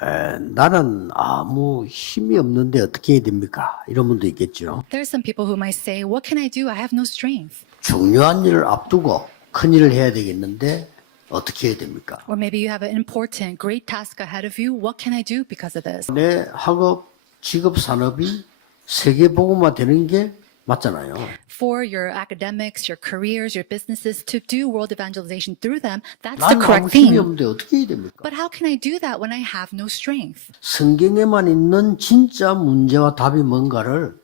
나는 아무 힘이 없는데 어떻게 해야 됩니까? 이런 분도 있겠죠. There are some people who might say, what can I do? I have no strength. 중요한 일을 앞두고 큰 일을 해야 되겠는데 어떻게 해야 됩니까? Or maybe you have an important, great task ahead of you. What can I do because of this? 내 학업, 직업, 산업이 세계복음화 되는 게 맞잖아요. For your academics, your careers, your businesses, to do world evangelization through them, that's the 나는 아무 correct 힘이 thing. 없는데 어떻게 해야 됩니까? But how can I do that when I have no strength? 성경에만 있는 진짜 문제와 답이 뭔가를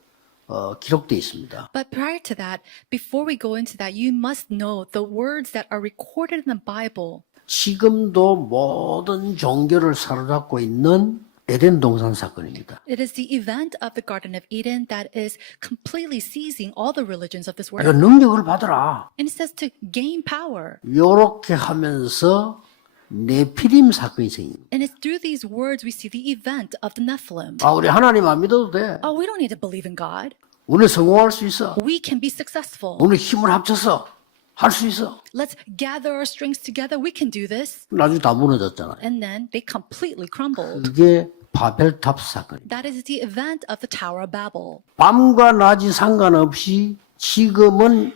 기록되어 있습니다. But prior to that, before we go into that, you must know the words that are recorded in the Bible. 지금도 모든 종교를 사로잡고 있는 에덴 동산 사건입니다. It is the event of the Garden of Eden that is completely seizing all the religions of this 이거 world. 능력을 받으라. And it says to gain power. 이렇게 하면서 네피림 사건이 생깁니다. And it's through these words we see the event of the Nephilim. 우리 하나님 안 믿어도 돼. Oh, we don't need to believe in God. 우리 성공할 수 있어. We can be successful. 우리 힘을 합쳐서 할 수 있어. Let's gather our strengths together. We can do this. 나중에 다 무너졌잖아요. And then they completely crumbled. 그게 바벨탑 사건입니다. That is the event of the Tower of Babel. 밤과 낮이 상관없이 지금은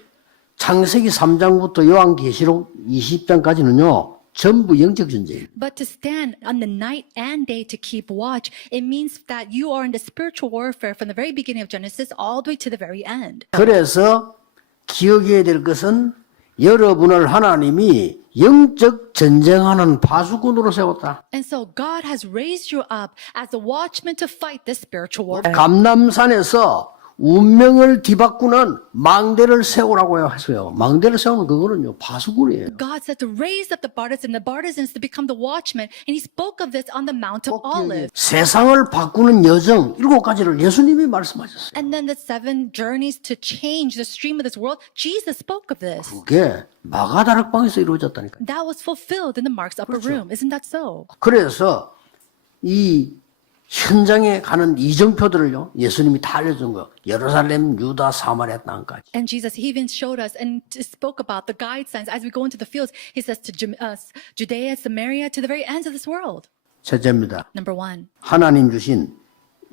창세기 3장부터 요한계시록 20장까지는요. 전부 영적 전쟁입니다. But to stand on the night and day to keep watch, it means that you are in the spiritual warfare from the very beginning of Genesis all the way to the very end. 그래서 기억해야 될 것은 여러분을 하나님이 영적 전쟁하는 바수군으로 세웠다. And so God has raised you up as a watchman to fight this spiritual warfare. 감남산에서 운명을 뒤바꾸는 망대를 세우라고 했어요. 망대를 세우는 그거는요 바수군이에요. God said to raise up the partisans to become the watchmen, and He spoke of this on the Mount of Olives. 세상을 바꾸는 여정 7가지를 예수님이 말씀하셨어요. And then the 7 journeys to change the stream of this world, Jesus spoke of this. 그게 마가다락방에서 이루어졌다니까요. That was fulfilled in the Mark's upper room. Isn't that so? 그래서 이 현장에 가는 이정표들을요 예수님이 다 알려준 거예요. 예루살렘, 유다, 사마리아 땅까지. And Jesus, He even showed us and spoke about the guide signs as we go into the fields. He says to Judea, Samaria, to the very ends of this world. 첫째입니다. Number 1. 하나님 주신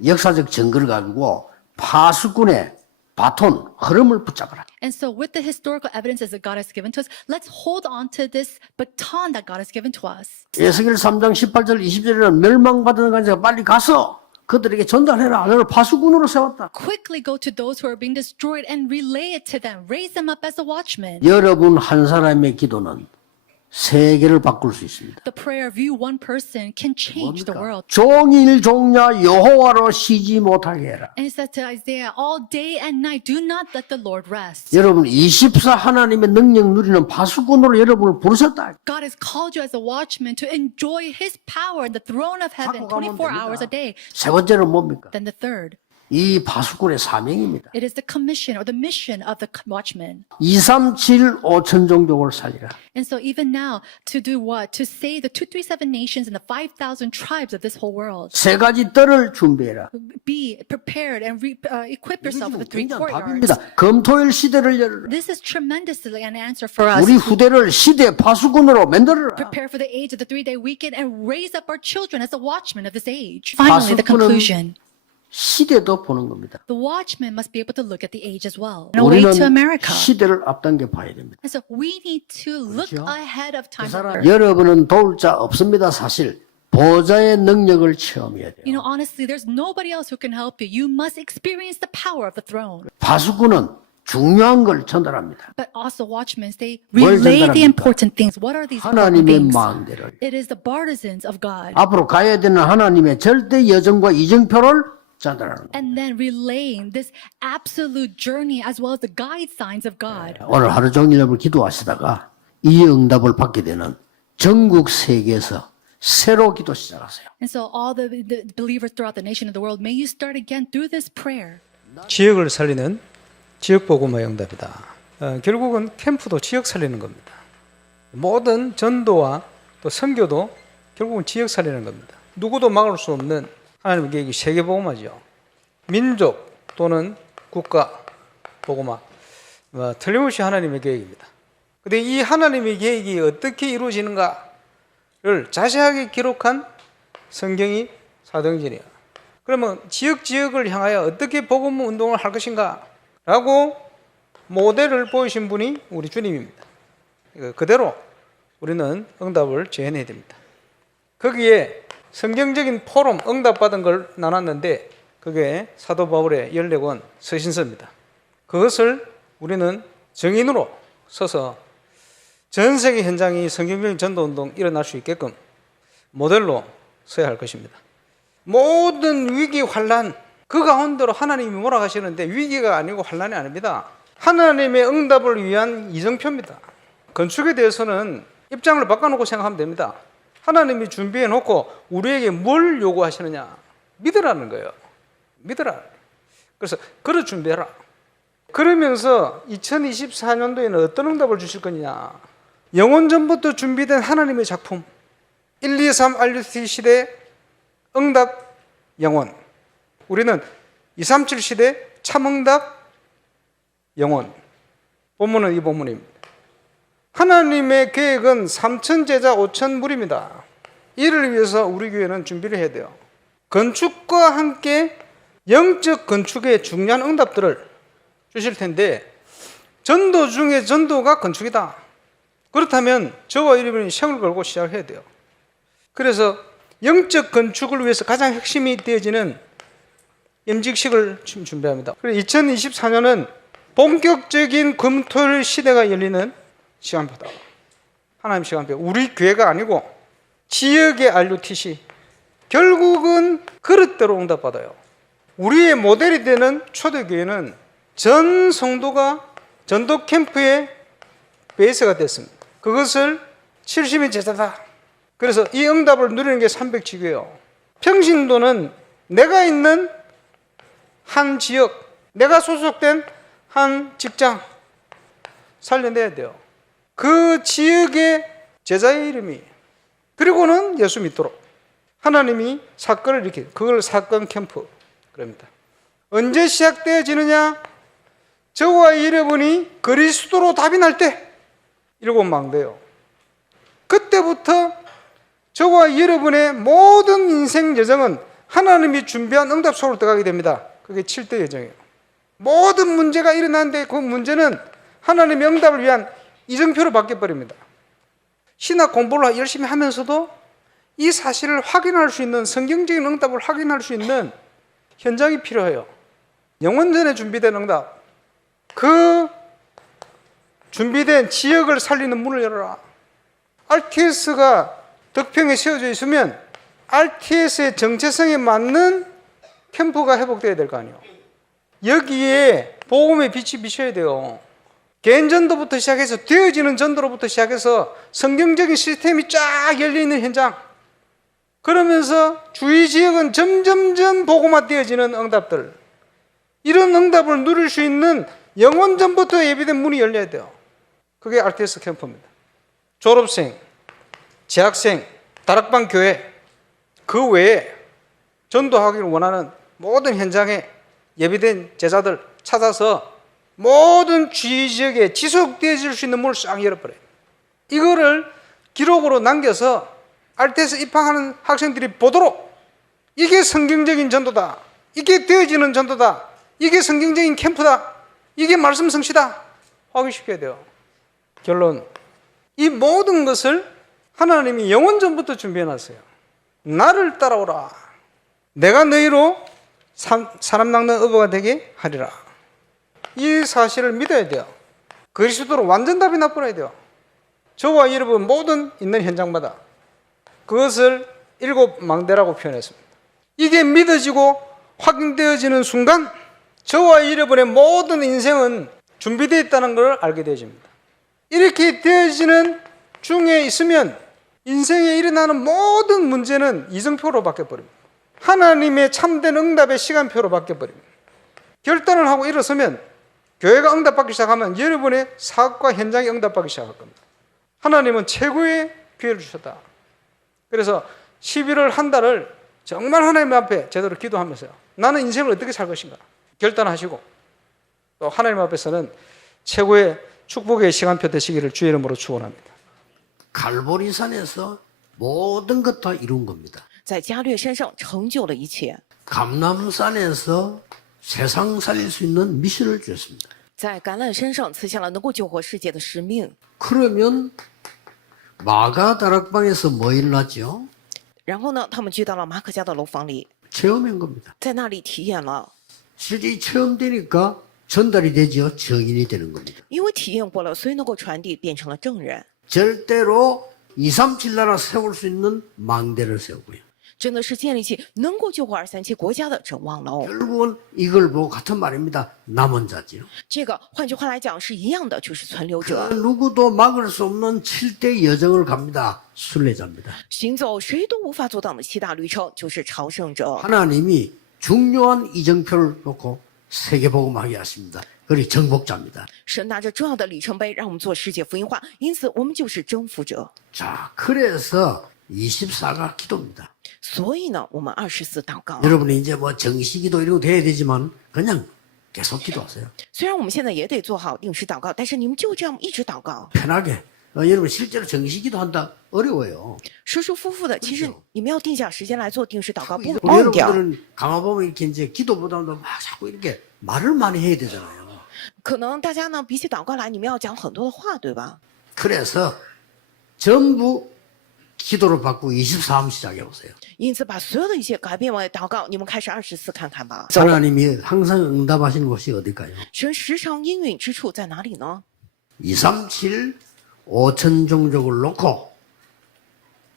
역사적 증거를 가지고 파수꾼의 바톤, 흐름을 붙잡아라. And so with the historical evidences that God has given to us, let's hold on to this baton that God has given to us. 에스겔 3장 18절 20절에는 멸망받은 간자가 빨리 가서 그들에게 전달해라. 너를 파수꾼으로 세웠다. Quickly go to those who are being destroyed and relay it to them. Raise them up as a watchman. 여러분 한 사람의 기도는 세계를 바꿀 수 있습니다. The prayer of you, one person, can change the world. 종일 종야 여호와로 쉬지 못하게 해라. And it says to Isaiah, all day and night, do not let the Lord rest. 여러분 24 하나님의 능력 누리는 파수꾼으로 여러분을 부르셨다. God has called you as a watchman to enjoy His power in the throne of heaven 24 hours a day. 세 번째는 뭡니까? Then the third, 이 파수꾼의 사명입니다. it is the commission or the mission of the watchman. 237 5천 종족을 살리라. And so even now, to do what? To save the 237 nations and the 5,000 tribes of this whole world. 세 가지 뜰을 준비해라. Be prepared and equip yourself with the 3 굉장히 courtyards. 답입니다. 금토일 시대를 열어라. This is tremendously an answer for us. 우리 후대를 시대 파수꾼으로 만들어라. Prepare for the age of the 3-day weekend and raise up our children as the watchmen of this age. Finally, the 파수꾼은 conclusion. 시대도 보는 겁니다. The watchman must be able to look at the age as well. No way 우리는 to America. 시대를 앞당겨 봐야 됩니다. And so we need to look 그렇죠? ahead of time. 여러분은 도울 자 없습니다. 사실 보좌의 능력을 체험해야 돼요. You know, honestly, there's nobody else who can help you. You must experience the power of the throne. 파수꾼은 중요한 걸 전달합니다. But also watchmen, they 뭘 relay 전달합니까? the important things. What are these important 하나님의 things? 마음대로. It is the partisans of God. 앞으로 가야 되는 하나님의 절대 여정과 이정표를 전달하는 겁니다. And then relaying this absolute journey as well as the guide signs of God. 오늘 하루 종일 여러분 기도하시다가 이 응답을 받게 되는 전국 세계에서 새로 기도 시작하세요. And so all the believers throughout the nation of the world, may you start again through this prayer. 지역을 살리는 지역복음화 응답이다. 결국은 캠프도 지역 살리는 겁니다. 모든 전도와 또 선교도 결국은 지역 살리는 겁니다. 누구도 막을 수 없는 하나님의 계획이 세계복음화죠. 민족 또는 국가 복음화, 틀림없이 하나님의 계획입니다. 그런데 이 하나님의 계획이 어떻게 이루어지는가를 자세하게 기록한 성경이 사도행전이야. 그러면 지역을 향하여 어떻게 복음 운동을 할 것인가? 라고 모델을 보이신 분이 우리 주님입니다. 그대로 우리는 응답을 재현해야 됩니다. 거기에 성경적인 포럼, 응답받은 걸 나눴는데 그게 사도 바울의 14권 서신서입니다. 그것을 우리는 정인으로 서서 전 세계 현장이 성경적인 전도운동 일어날 수 있게끔 모델로 서야 할 것입니다. 모든 위기, 환난 그 가운데로 하나님이 몰아가시는데 위기가 아니고 환난이 아닙니다. 하나님의 응답을 위한 이정표입니다. 건축에 대해서는 입장을 바꿔놓고 생각하면 됩니다. 하나님이 준비해놓고 우리에게 뭘 요구하시느냐? 믿으라는 거예요. 믿으라. 그래서 그걸 준비해라. 그러면서 2024년도에는 어떤 응답을 주실 거냐? 영원 전부터 준비된 하나님의 작품 123 RUT 시대 응답 영원. 우리는 237 시대 참응답 영원. 본문은 이 본문입니다. 하나님의 계획은 3천 제자 5천 무리입니다. 이를 위해서 우리 교회는 준비를 해야 돼요. 건축과 함께 영적 건축의 중요한 응답들을 주실 텐데 전도 중에 전도가 건축이다. 그렇다면 저와 여러분이 생을 걸고 시작을 해야 돼요. 그래서 영적 건축을 위해서 가장 핵심이 되어지는 임직식을 준비합니다. 그래서 2024년은 본격적인 금토일 시대가 열리는 시간표다. 하나님 시간표. 우리 교회가 아니고 지역의 RUTC. 결국은 그릇대로 응답받아요. 우리의 모델이 되는 초대교회는 전 성도가 전도 캠프의 베이스가 됐습니다. 그것을 70인 제자다. 그래서 이 응답을 누리는 게 300지교예요. 평신도는 내가 있는 한 지역, 내가 소속된 한 직장 살려내야 돼요. 그 지역의 제자의 이름이, 그리고는 예수 믿도록 하나님이 사건을 일으키, 그걸 사건 캠프 그럽니다. 언제 시작되어지느냐? 저와 여러분이 그리스도로 답이 날 때 일곱 망대요. 그때부터 저와 여러분의 모든 인생 여정은 하나님이 준비한 응답 속으로 들어가게 됩니다. 그게 7대 여정이에요. 모든 문제가 일어나는데 그 문제는 하나님의 응답을 위한 이정표로 바뀌어버립니다. 신학 공부를 열심히 하면서도 이 사실을 확인할 수 있는, 성경적인 응답을 확인할 수 있는 현장이 필요해요. 영원전에 준비된 응답. 그 준비된 지역을 살리는 문을 열어라. RTS가 덕평에 세워져 있으면 RTS의 정체성에 맞는 캠프가 회복되어야 될 거 아니에요. 여기에 복음의 빛이 비춰야 돼요. 개인 전도부터 시작해서 되어지는 전도로부터 시작해서 성경적인 시스템이 쫙 열려있는 현장. 그러면서 주위 지역은 점점점 복음화되어지는 응답들. 이런 응답을 누릴 수 있는 영원 전부터 예비된 문이 열려야 돼요. 그게 RTS 캠프입니다. 졸업생, 재학생, 다락방 교회, 그 외에 전도하기를 원하는 모든 현장에 예비된 제자들 찾아서 모든 주위 지역에 지속되어질 수 있는 문을 싹 열어버려요. 이거를 기록으로 남겨서 RTS 입학하는 학생들이 보도록 이게 성경적인 전도다. 이게 되어지는 전도다. 이게 성경적인 캠프다. 이게 말씀 성취다. 확인시켜야 돼요. 결론. 이 모든 것을 하나님이 영원 전부터 준비해놨어요. 나를 따라오라. 내가 너희로 사람 낚는 어부가 되게 하리라. 이 사실을 믿어야 돼요. 그리스도로 완전 답이 나버려야 돼요. 저와 여러분 모든 있는 현장마다 그것을 7망대라고 표현했습니다. 이게 믿어지고 확인되어지는 순간 저와 여러분의 모든 인생은 준비되어 있다는 걸 알게 되어집니다. 이렇게 되어지는 중에 있으면 인생에 일어나는 모든 문제는 이정표로 바뀌어버립니다. 하나님의 참된 응답의 시간표로 바뀌어버립니다. 결단을 하고 일어서면 교회가 응답받기 시작하면 여러분의 사업과 현장이 응답받기 시작할 겁니다. 하나님은 최고의 기회를 주셨다. 그래서 11월 한 달을 정말 하나님 앞에 제대로 기도하면서요. 나는 인생을 어떻게 살 것인가 결단하시고 또 하나님 앞에서는 최고의 축복의 시간표 되시기를 주의 이름으로 축원합니다. 갈보리산에서 모든 것 다 이룬 겁니다. 在加略山上成就了一切， 감람산에서 세상 살릴 수 있는 미션을 주셨습니다. 在橄榄山上赐下了能够救活世界的使命。 그러면 마가다락방에서 뭐 일어났죠? 然后呢，他们聚到了马可家的楼房里， 체험한 겁니다. 在那里体验了。 실제 이 체험되니까 전달이 되죠. 증인이 되는 겁니다. 因为体验过了，所以能够传递，变成了证人。 절대로 237 나라 세울 수 있는 망대를 세우고요. 真的是建立起能够救活237国家的指望楼。 결국은 이걸 보고 같은 말입니다. 남은 자지요. 这个换句话来讲是一样的，就是存留者。 누구도 막을 수 없는 7대 여정을 갑니다. 순례자입니다. 行走谁都无法阻挡的7大旅程，就是朝圣者。 하나님이 중요한 이정표를 놓고 세계복음하게 하십니다. 그리 정복자입니다. 神拿着重要的里程碑，让我们做世界福音化，因此我们就是征服者。 자, 그래서 24가 기도입니다. 所以呢，我们24祷告。 여러분이 이제 뭐 정시기도 이런 거 돼야 되지만 그냥 계속 기도하세요. 虽然我们现在也得做好定时祷告，但是你们就这样一直祷告， 편하게. 여러분 실제로 정시기도 한다 어려워요. 舒舒服服的。其实你们要定下时间来做定时祷告，不 우리 忘掉。 여러분들은 가만 보면 이렇게 이제 기도보다도 막 자꾸 이렇게 말을 많이 해야 되잖아요. 可能大家呢比起祷告来，你们要讲很多的话，对吧？ 그래서 전부 기도로 바꾸고 24음 시작해 보세요. 因此把所有的一切改变为祷告。你们开始24看看吧。 하나님이 항상 응답하시는 곳이 어딜까요? 神时常应允之处在哪里呢？ 237 5천 종족을 놓고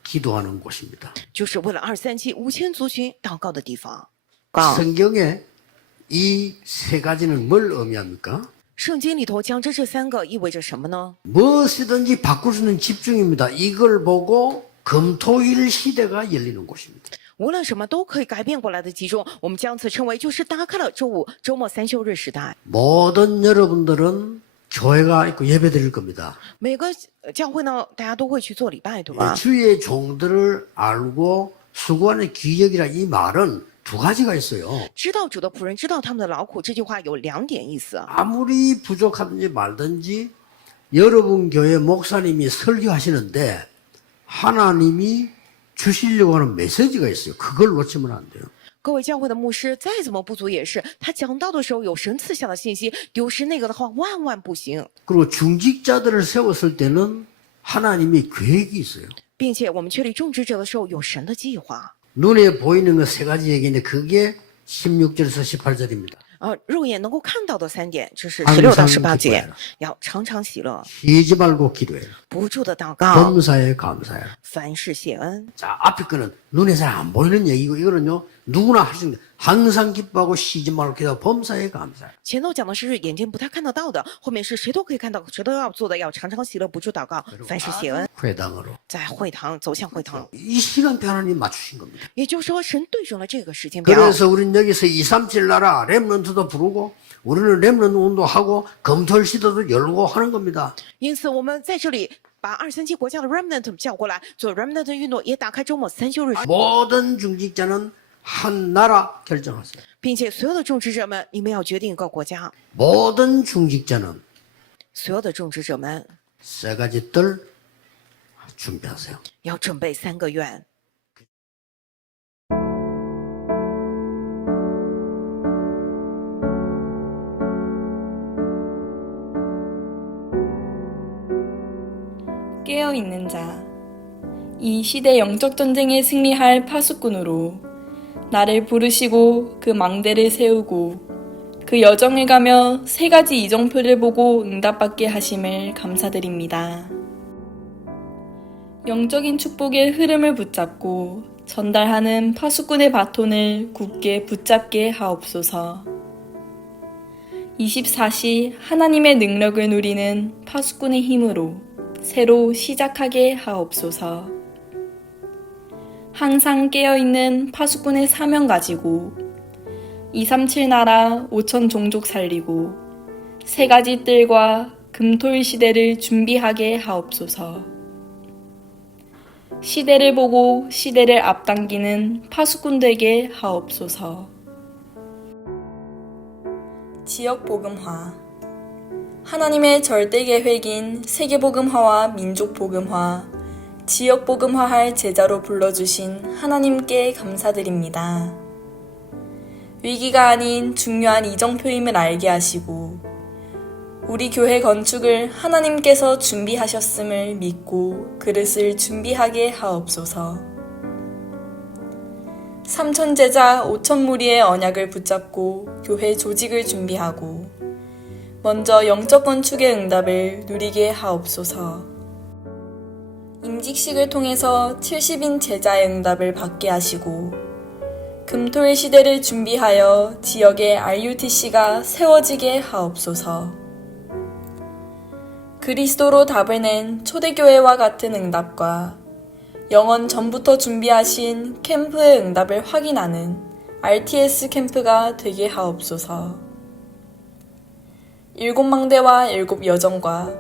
기도하는 곳입니다. 就是为了237 5000族群祷告的地方。 성경에 이 세 가지는 뭘 의미합니까? 圣经里头讲着这3个意味着什么呢？ 무엇이든지 바꿀 수 있는 집중입니다. 이걸 보고 금토일 시대가 열리는 곳입니다. 无论什么都可以改变过来的集中，我们将此称为就是打开了周五周末3休日时代。 모든 여러분들은 교회가 있고 예배 드릴 겁니다. 每个教会呢，大家都会去做礼拜，对吧？ 주의 종들을 알고 수고하는 기적이라 이 말은 두 가지가 있어요. 知道主的仆人知道他们的劳苦，这句话有2点意思。 아무리 부족하든지 말든지 여러분 교회 목사님이 설교하시는데 하나님이 주시려고 하는 메시지가 있어요. 그걸 놓치면 안 돼요. 各位教会的牧师再怎么不足也是，他讲道的时候有神赐下的信息，丢失那个的话万万不行。 그리고 중직자들을 세웠을 때는 하나님이 계획이 있어요. 并且我们确立种植者的时候有神的计划。 눈에 보이는 거 세 가지 얘기인데 그게 16절에서 18절입니다. 肉眼能够看到的3点，这是16到18节，要常常喜乐， 쉬지 말고 기도해라. 不住的祷告， 범사에 감사해라. 凡事谢恩。 자, 앞에 거는 눈에 잘 안 보이는 얘기고 이거는요 누구나 할 수 있는 항상 기뻐하고 쉬지 말고 기도하고 범사에 감사해라. 前头讲的是眼睛不太看得到的，后面是谁都可以看到，谁都要做的，要常常喜乐，不住祷告，凡事谢恩。 회당으로 在会堂走向会堂， 이 시간표 하나님 맞추신 겁니다. 也就是说神对准了这个时间表。 그래서 우리는 여기서 237 나라 렘넌트도 부르고 우리는 렘넌트 운동하고 검토일 시도도 열고 하는 겁니다. 因此我们在这里把237国家的 remnant 叫过来，做 remnant 运动，也打开周末3休日， 모든 중직자는 한 나라 결정하세요. 并且所有的种植者们，你们要决定一个国家。 모든 중직자는 所有的种植者们 세 가지 뜰 준비하세요. 要准备3个愿。 깨어있는 자, 이 시대 영적 전쟁에 승리할 파수꾼으로 나를 부르시고 그 망대를 세우고 그 여정을 가며 3가지 이정표를 보고 응답받게 하심을 감사드립니다. 영적인 축복의 흐름을 붙잡고 전달하는 파수꾼의 바톤을 굳게 붙잡게 하옵소서. 24시 하나님의 능력을 누리는 파수꾼의 힘으로 새로 시작하게 하옵소서. 항상 깨어있는 파수꾼의 사명 가지고 237 나라 5천 종족 살리고 3가지 뜰과 금토일 시대를 준비하게 하옵소서. 시대를 보고 시대를 앞당기는 파수꾼 되게 하옵소서. 지역 복음화. 하나님의 절대 계획인 세계 복음화와 민족 복음화, 지역 복음화할 제자로 불러주신 하나님께 감사드립니다. 위기가 아닌 중요한 이정표임을 알게 하시고 우리 교회 건축을 하나님께서 준비하셨음을 믿고 그릇을 준비하게 하옵소서. 3천 제자 5천 무리의 언약을 붙잡고 교회 조직을 준비하고 먼저 영적 건축의 응답을 누리게 하옵소서. 임직식을 통해서 70인 제자의 응답을 받게 하시고 금토일 시대를 준비하여 지역의 RUTC가 세워지게 하옵소서. 그리스도로 답을 낸 초대교회와 같은 응답과 영원 전부터 준비하신 캠프의 응답을 확인하는 RTS 캠프가 되게 하옵소서. 7망대와 7여정과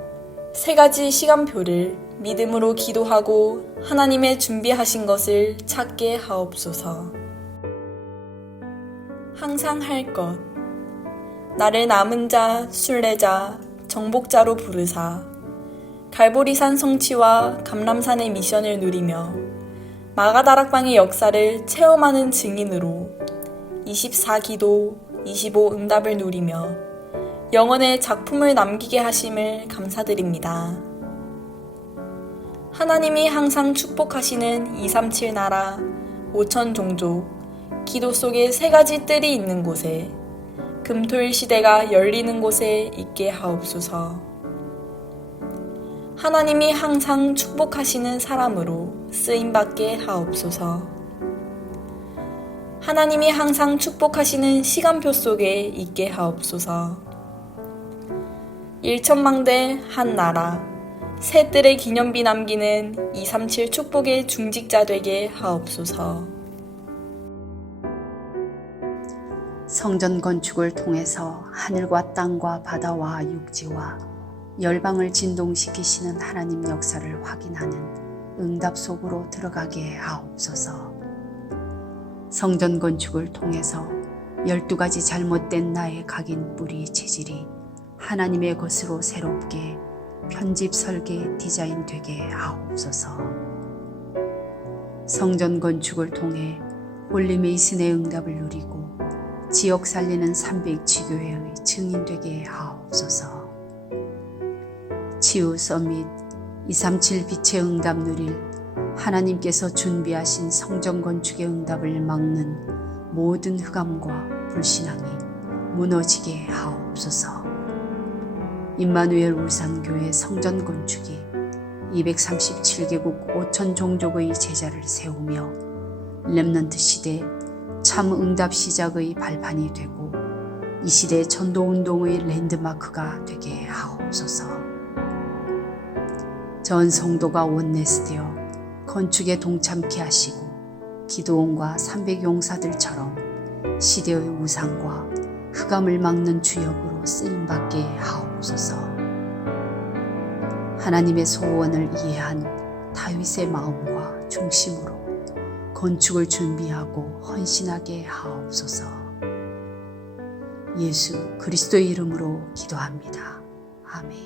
3가지 시간표를 믿음으로 기도하고 하나님의 준비하신 것을 찾게 하옵소서. 항상 할 것. 나를 남은 자, 순례자, 정복자로 부르사 갈보리산 성취와 감람산의 미션을 누리며 마가다락방의 역사를 체험하는 증인으로 24기도, 25응답을 누리며 영원의 작품을 남기게 하심을 감사드립니다. 하나님이 항상 축복하시는 237 나라, 5천 종족, 기도 속에 3가지 뜰이 있는 곳에 금토일 시대가 열리는 곳에 있게 하옵소서. 하나님이 항상 축복하시는 사람으로 쓰임받게 하옵소서. 하나님이 항상 축복하시는 시간표 속에 있게 하옵소서. 1천망대 한 나라, 새 뜰의 기념비 남기는 237 축복의 중직자 되게 하옵소서. 성전 건축을 통해서 하늘과 땅과 바다와 육지와 열방을 진동시키시는 하나님 역사를 확인하는 응답 속으로 들어가게 하옵소서. 성전 건축을 통해서 12가지 잘못된 나의 각인 뿌리 체질이 하나님의 것으로 새롭게 편집 설계 디자인 되게 하옵소서. 성전 건축을 통해 홀리 메이슨의 응답을 누리고 지역 살리는 300지교회의 증인 되게 하옵소서. 치유 서밋 237 빛의 응답 누릴 하나님께서 준비하신 성전 건축의 응답을 막는 모든 흑암과 불신앙이 무너지게 하옵소서. 임마누엘 울산교회 성전 건축이 237개국 5천 종족의 제자를 세우며 렘넌트 시대 참 응답 시작의 발판이 되고 이 시대 전도운동의 랜드마크가 되게 하옵소서. 전 성도가 원내스되어 건축에 동참케 하시고 기도원과 300용사들처럼 시대의 우상과 흑암을 막는 주역으로 쓰임받게 하옵소서. 하나님의 소원을 이해한 다윗의 마음과 중심으로 건축을 준비하고 헌신하게 하옵소서. 예수 그리스도의 이름으로 기도합니다. 아멘.